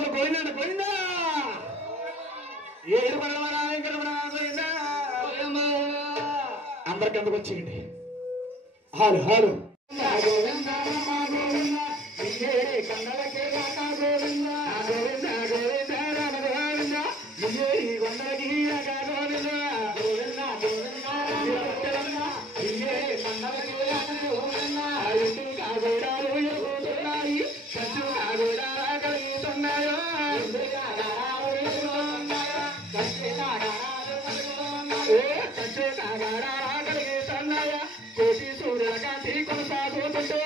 అందరూ పోయిందండి పోయిందా ఏడు పోయిందా అందరికి ఎందుకు వచ్చేయండి హాలు హాలు కోటి సూర్యకాంతి కొనసాగుతుంటే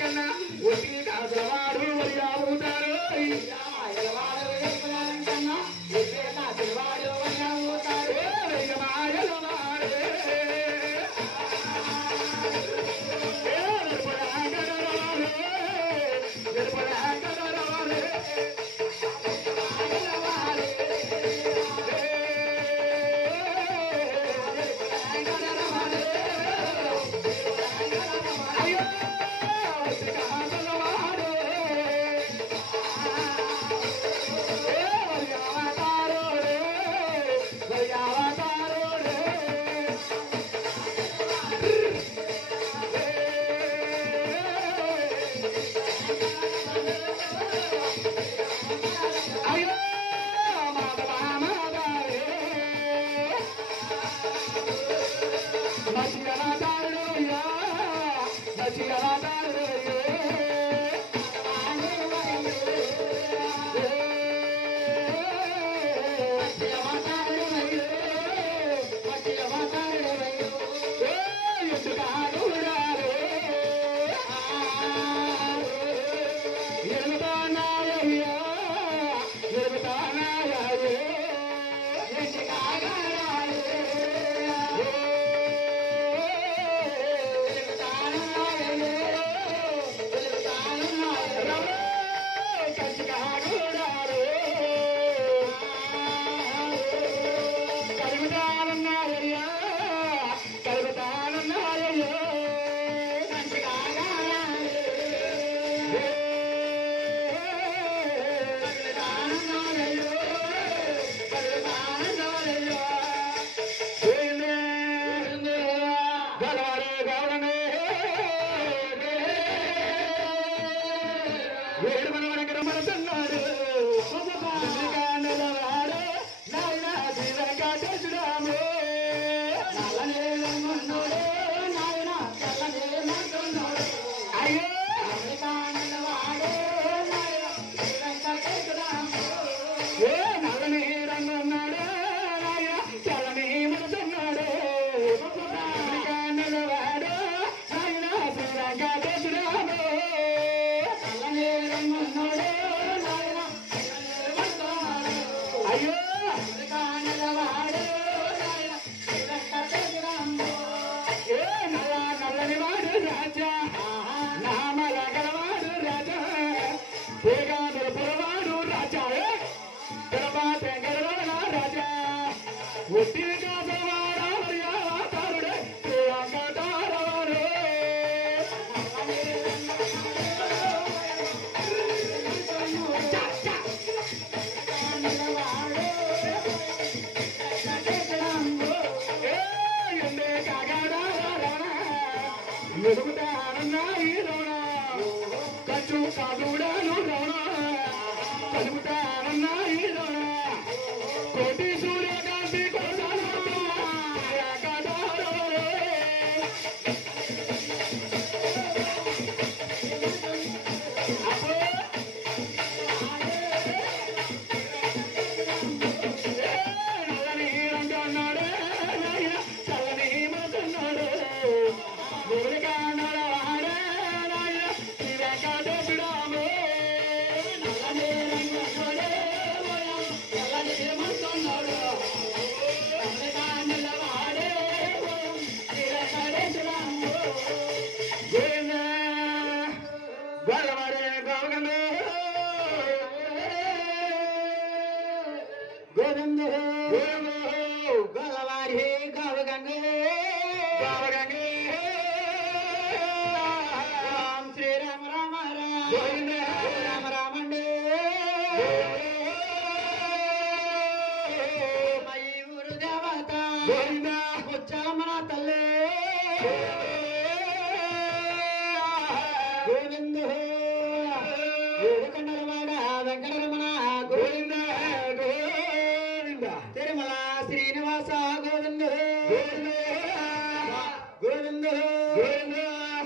కన్నా ఒట్టి కాసలవాడు వరియావుతారు Gawaganga గోవింద ముచ్చాలమ్మ నా తల్లి గోవింద ఏడుకొండలవాడ వెంకటరమణ గోవింద గోవింద తిరుమల శ్రీనివాస గోవింద గోవింద గోవింద గోవింద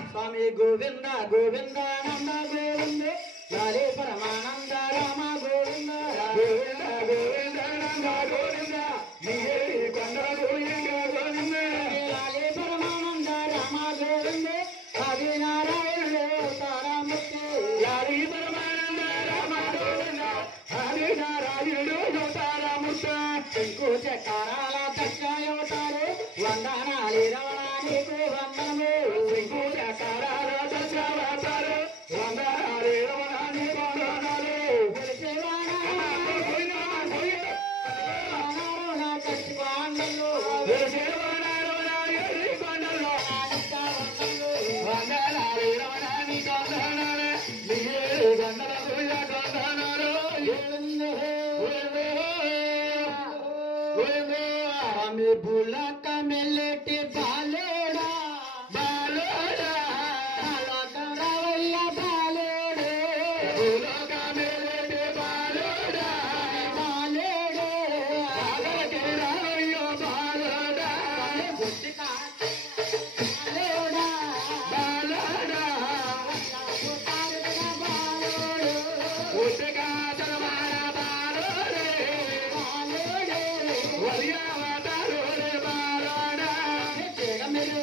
స్వామి గోవింద గోవింద నంద గోవింద లాలే పరమానంద రామ గోవింద గోవింద గోవింద నంద గోవింద నీవే కొండల గోవింద గోవింద లాలే పరమానంద రామ గోవింద ఆది నారాయణుడు తారామూర్తి లాలి పరమానంద రామ గోవింద ఆది నారాయణుడు తారామూర్తి శంకు చక్రాల దక్షాయవతారు వందనాలి రమణ నీకు వందనము సింగు చక్రాల దశావతారు వందనాలు రమణాన్ని వందనాలు కొలిసేవాడా గోవింద గోవింద నా కచ్చిపాండలు దేశేవనాలు నాయరి కొండల్లో వందనాలు రమణాన్ని వందనాలు నీవే కొండల గోవింద వందనాలు స్వామి బులక మెల్లెటి బాలేడా బాలోడా రవయ్య బాలేడే భూలోక మేలే బాలోడా బాలేడే బాలకే రావయ్యో బాలోడా బుద్ధికా బాలేడా బాలోడా బాలోడు ఉద్దగా తలవార బాలోడే బాలేడే వలియావతారోడే బాలోడా జగమెరు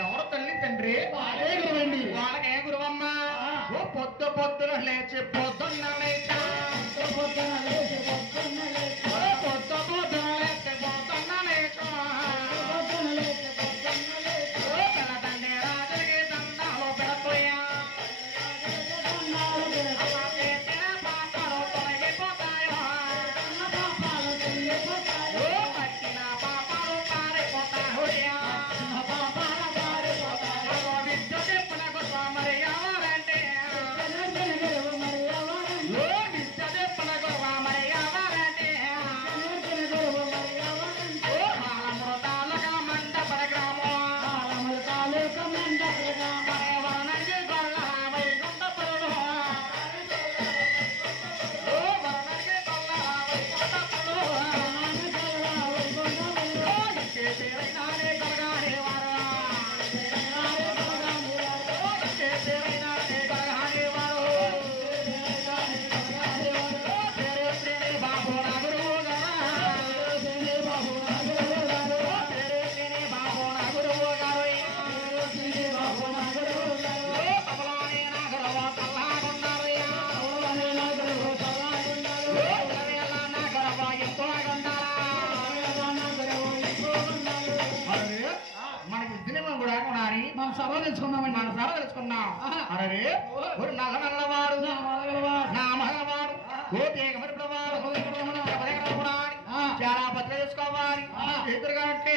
ఎవరు తల్లి తండ్రి వాళ్ళకే గురువమ్మ పొద్దున లేచి పొద్దున్న లేచా పొద్దున లేచి పొద్దున్న లేచా తండ్రి రాజుకి దండాలు పెడతాయా పాపాలు తొలగిపోతాయో పట్టిన పాపాలు పారిపోతాయా మనం సభ తెలుసుకున్నామండి మనం సభ తెలుసుకున్నాం అరే ఒక నల్లవాడు నా మగవాడు చాలా భద్ర చేసుకోవాలి ఎదురుగా అంటే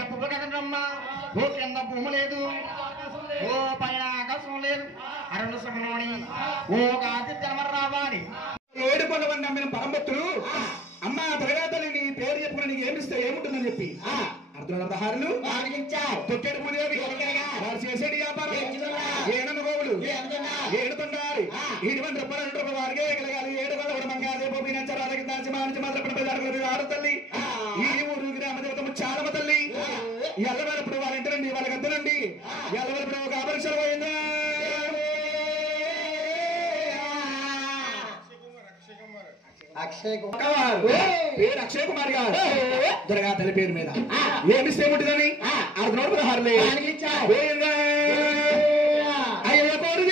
చెప్పు కదమ్మా ఓ కింద భూమి లేదు ఓ పైన ఆకాశం లేదు అరుణ సమలోని ఓ కాంతి తెమర్రావాలి 7 కొండ మంది నమ్మిన పరమభక్తులు అమ్మ తరగతల్లి నీ పేరు చెప్పుకుని నీకు ఏమిస్తే ఏముంటుందని చెప్పి అర్థహారులు తొక్కేడు పూదేవి వారు చేసేది వ్యాపారం ఏడను గోవులు ఏడుతుండాలి 7 రూపాయలు 2 రూపాయలు వారికే కలగాలి 7 వందల మంగాదే పోయినంచారు మాత్రం ఆడుతల్లి ఈ ఊరు గ్రామ దేవతము చాలమ తల్లి ఎల్లవరప్పుడు వారింటండి వాళ్ళకి అంతనండి ఎల్లవరప్పుడు ఒక ఆపరీక్షలు పోయిందా పేరు అక్షయ్ కుమార్ గారు దుర్గా తల్లి పేరు మీద ఏమిస్తే ఏముంటుందని అర్ధ పదహారులే అయ్యో కోరు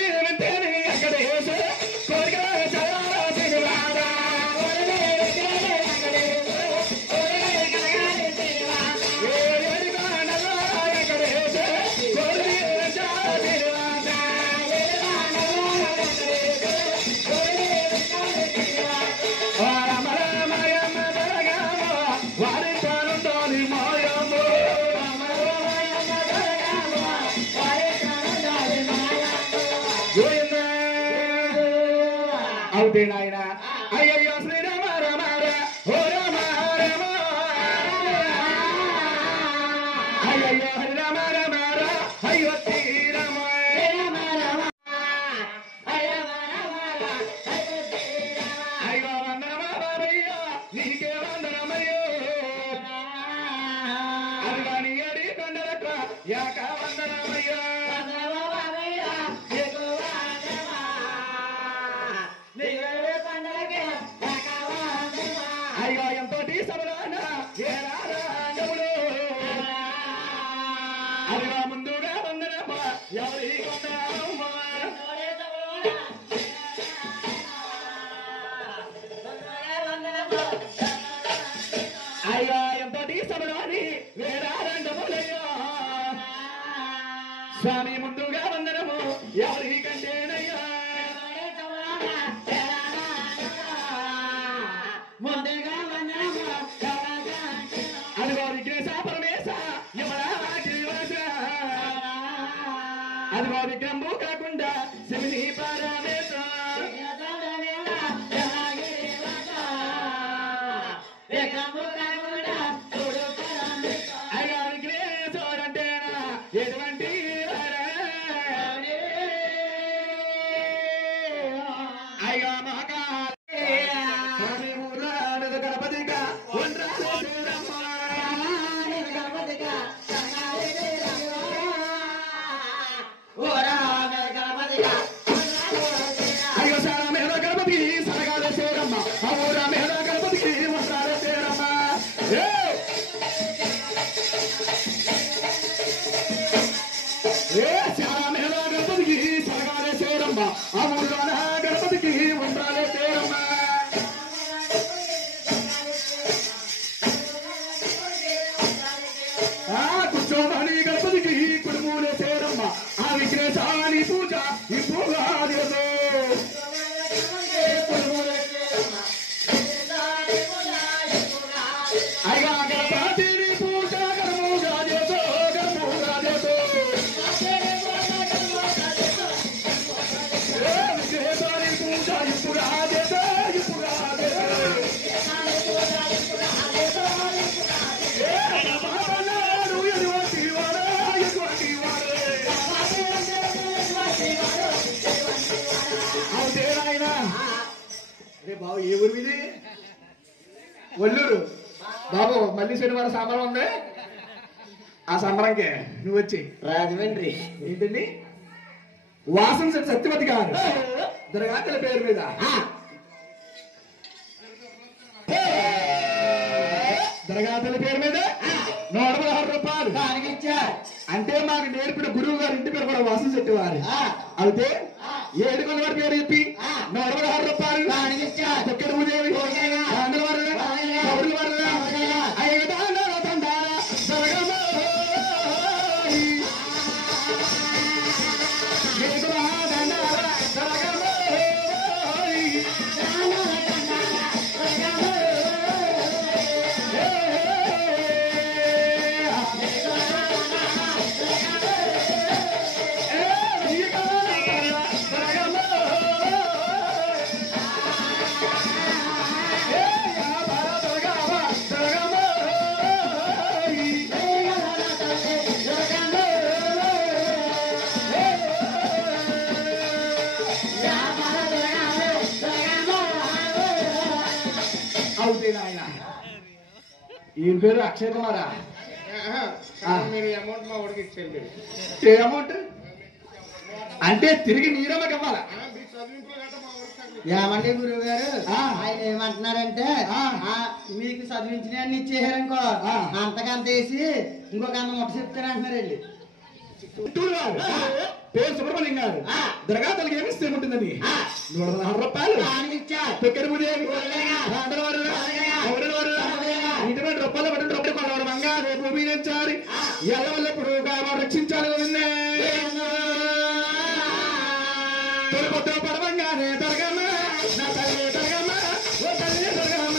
అక్కడ నాయన అయ్యయ్యో శ్రీరామ రామ ఓ రామ రామ అయ్యయ్యో హరి రామ రామ అయ్యో శ్రీరామ అయ్యో వందనమయ్యో నీకే వందనమయ్యో అరుగాని అడి కొండలక యాక వందనమయ్యో ముందుగా వందనమ్మ ఎవరి అయ్యా ఎంతటి సభలోని వేరారండములయ్యో స్వామి ముందుగా వందనము ఎవరి కంటేనయ్యా ముందుగా వందనము అదిగో విఘ్నేశ పరమేశ అదిగో విగ్రహము కాకుండా శివుని పరమేశ అయ్యా విఘ్నేశ్వరంటేనా ఎటువంటి అయ్యా స్వామి ఊర్లో గణపతిగా అయ్యో సారా మేడ గణపతి సరగాల సేరమ్మ ఊరా మేడ గణపతికి వస్త్రాల సేరమ్మ సారా మేడ గణపతికి సరగాల సేరమ్మ ఊరా గణపతికి వస్త్రాల సేరమ్మ కూర్చోమని గణపతికి కుడుమూలే సేరమ్మ ఆ విఘ్నేశాని పూజ ఇప్పుడు అయ్యా గణపతిని పూజ గర్మూగా చేసో గర్మూగా చేసో విఘ్నేశాని పూజ ఇప్పుడు చేసో ఇప్పుడు బాబు ఏ ఊరు ఇది ఒల్లూరు బాబు మళ్ళీ శనివారం సంబరం ఉంది ఆ సంబరంకే నువ్వు వచ్చి రాజమండ్రి ఏంటండి వాసన సత్యవతి గారు దుర్గాతల పేరు మీద దుర్గాతల పేరు మీద 116 రూపాయలు అంటే మాకు నేర్పిన గురువు గారు ఇంటి పేరు కూడా వాసన చెట్టేవారు అయితే 7 కొండ వారి పేరు చెప్పి 116 రూపాయలు తొక్కెడు పూజేవి పేరు అక్షయ్ కుమారా? మీరు అమౌంట్ మా వాడికి ఇచ్చేయండి. ఏ అమౌంట్ అంటే తిరిగి మీరమ్మకి ఇవ్వాలా? ఏమండి గురువు గారు ఆయన ఏమంటున్నారంటే మీకు చదివించిన అన్ని ఇచ్చేసారనుకో అంతకంత వేసి ఇంకొక అంత ముట్ట చెప్తారంటున్నారండి. పేరు సుబ్రహ్మణ్యం గారు దర్గా తల్లికి ఏమిస్తే ఉంటుందని 116 రూపాయలు తొక్కెడు ముదేవి ఇంటి మీద రూపాయలు పట్టిన రూపాయలు కొనవాడు మంగా రేపు ఉపయోగించాలి ఎల్లవల్లప్పుడు రక్షించాలి తొలిపొద్దు పడవంగానే దర్గమ్మ నా తల్లి దర్గమ్మ ఓ తల్లి దర్గమ్మ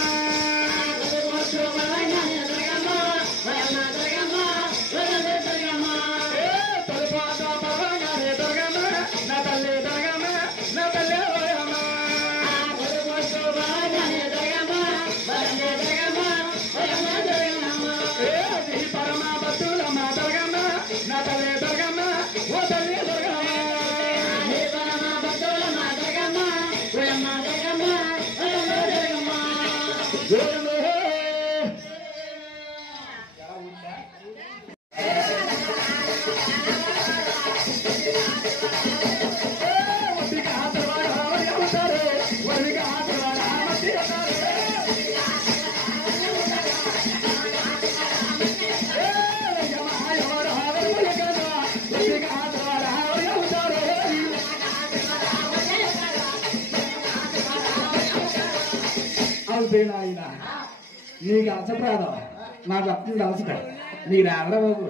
ఆయన నీకు అలసట్రాదు నాకు అప్పుడు అలసట నీకు రావరా బాబు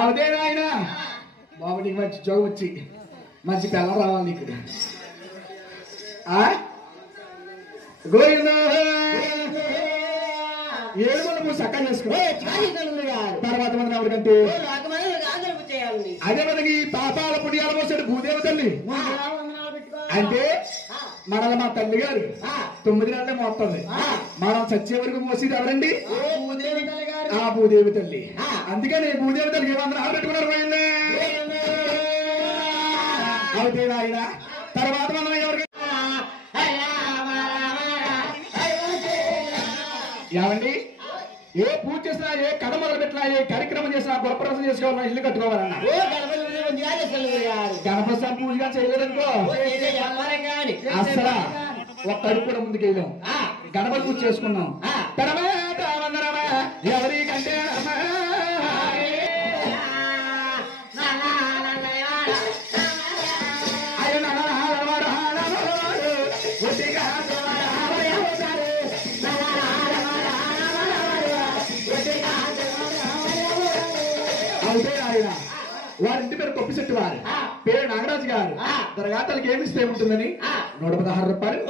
అవుదేనా ఆయన బాబు నీకు మంచి జోగు వచ్చి మంచి పిల్లలు రావాలి నీకు గోవిందా ఏడు నువ్వు సక్కగా చేసుకో తర్వాత మంది ఎవరికంటే అదే మనకి పాపాల పుణ్యాల మోసాడు భూదేవ తల్లి అంటే మనల్ని మా తల్లి గారు 9 నెలలే మోస్తుంది మనం చచ్చే వరకు మోసేది ఎవరండి? ఆ భూదేవి తల్లి. అందుకని భూదేవి తల్లికి ఏమన్నా పెట్టుకున్నారు పోయిందే అవుతే ఆయన తర్వాత మనం ఎవరికి ఏమండి ఏ పూజ చేసినా ఏ కథ మొదలు పెట్టినా ఏ కార్యక్రమం చేసినా గొప్పరసం చేసుకోవాలన్నా ఇల్లు కట్టుకోవాలన్నా గణపతి పూజగా చేయలేదనుకో అసలు ఒక్క అడుగు కూడా ముందుకు వెళ్ళాం. గణపతి పూజ చేసుకున్నాం ఎవరికంటే అవుతే ఆయన వారి ఇంటి పేరు కొప్పిశెట్టి వారు పేరు నాగరాజు గారు దర్గాతలకి ఏమి ఇస్తే ఉంటుందని 116 రూపాయలు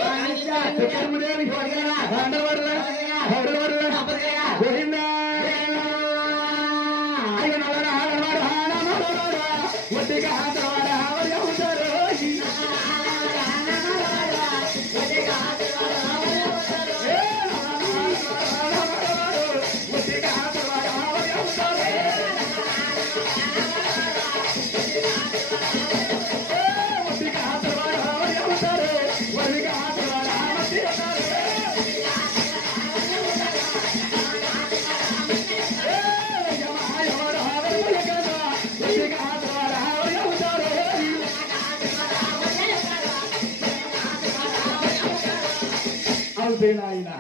ఆయన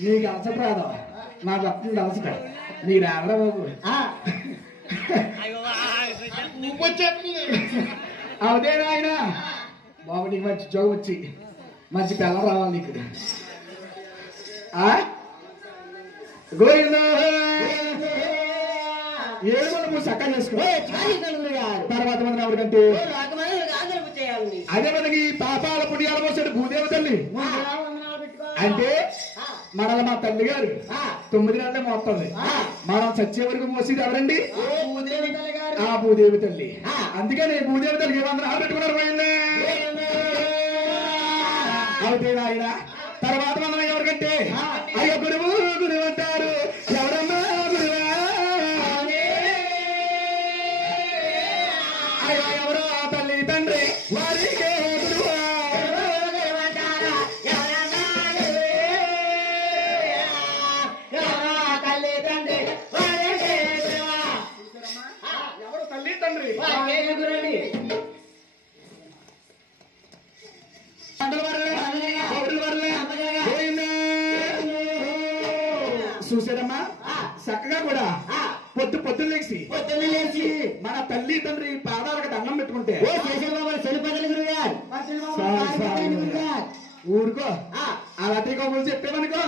నీకు అలసట్రాదు నాకు అప్పుడు అలసట నీకు రావరా బాబు అవుదేనా ఆయన బాబు నీకు మంచి జోగు వచ్చి మంచి పిల్లలు రావాలి నీకు గోవిందా ఏడు నువ్వు సక్కగా చేసుకో తర్వాత మంది ఎవరికంటే అదే మనకి పాపాల పుణ్యాల మోసాడు భూదేవ తల్లి అంటే మనల్ని మా తల్లి గారు 9 నెలలే మోస్తుంది మనం చచ్చే వరకు మోసేది ఎవరండి? ఆ భూదేవి తల్లి. అందుకని భూదేవి తల్లికి ఏమన్నా పెట్టుకున్నారు పోయిందే అవుతే ఆయన తర్వాత మనం ఎవరికంటే అయ్యో గురువు గురువు అంటారు ఎవరమ్మా గురువా అయ్యో ఎవరో తల్లి తండ్రి వారికే గురువా ఎవరన్నా చూసారమ్మా చక్కగా కూడా పొద్దున్న లేచి పొద్దున్నే లేచి మన తల్లి తండ్రి పాదాలకు దండం పెట్టుకుంటే ఓ శేషయ్య బాబు చెలిపదలు గురుగారు ఊరుకో అలాంటి కబుర్లు చెప్పేవనుకో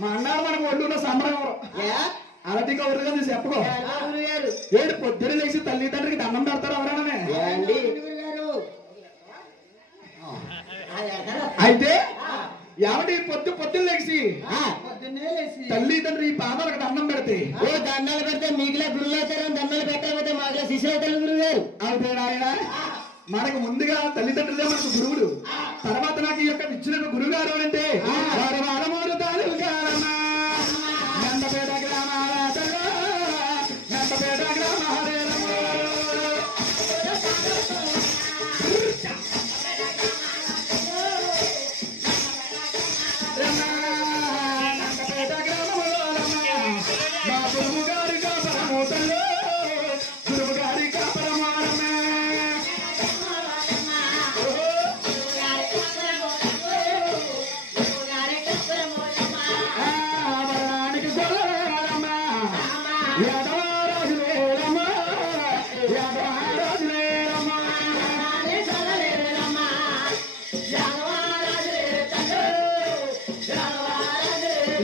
మా అన్నారు మనకు ఒళ్ళులో సంబరం అలాంటి కబుర్లు కదా చెప్పకో గురుగారు ఏడు పొద్దున్న లేచి తల్లి తండ్రికి దండం పెడతారు ఎవరైనా అయితే ఎవడి పొద్దున్న లేచి పొద్దున్నే లేచి తల్లి తండ్రి పాదాలకు దండం పెడితే ఓ దండాలు పెడితే మీకులా గురువులు అవుతారు దండాలు పెట్టకపోతే మాకులా శిష్యులు అవుతారు గురుగారు అవుతే ఆయన మనకు ముందుగా తల్లిదండ్రులే మనకు గురువులు తర్వాత నాకు ఈ యొక్క ఇచ్చిన గురుగారు అంటే వారి వారమూరు తాలూకారమ్మా నందపేట గ్రామాలలో నందపేట గ్రామాలేరమ్మా నందపేట గ్రామంలోనమ్మా మా గురువు గారి కాపరమూతల్లో గురువు గారి కాపరమారమ్మా వరానికి గొల్లవారమ్మా యాదవరాజులేరమ్మా యాదవరాజులేరమ్మా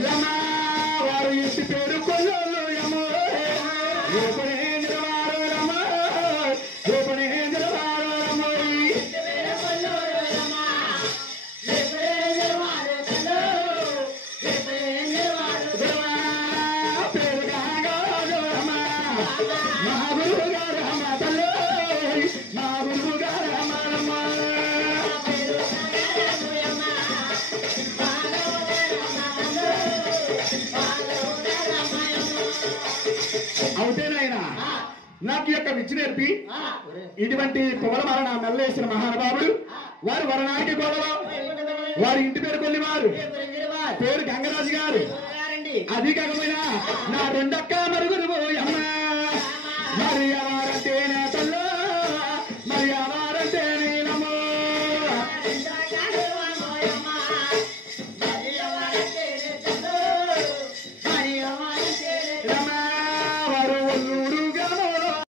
రమ్మా వారు ఇంటి పేరు కొల్లోళ్ళు యమ్మో రూపణేంద్రవారు రమ్మా రూపణేంద్రవారు రమ్మో పేరు కాగరాజు రమ్మా మా గురువు గారు రమ్మా తల్లి మా గురువు గారు రమ్మా రమ్మా అవుతేనాయన నాకు యొక్క విద్య నేర్పి ఇటువంటి పొగలమాల నా మెల్లేసిన మహానుభావుడు వారు వరణానికి గొడవ వారి ఇంటి పేరు కొల్లివారు పేరు గంగరాజు గారు అది కాకపోయినా నా రెండక్క మరుగురు అమ్మ మరి అవారంటే నేతల్లో మరి అవారంటే నేనమ్మో రమ్మా వారు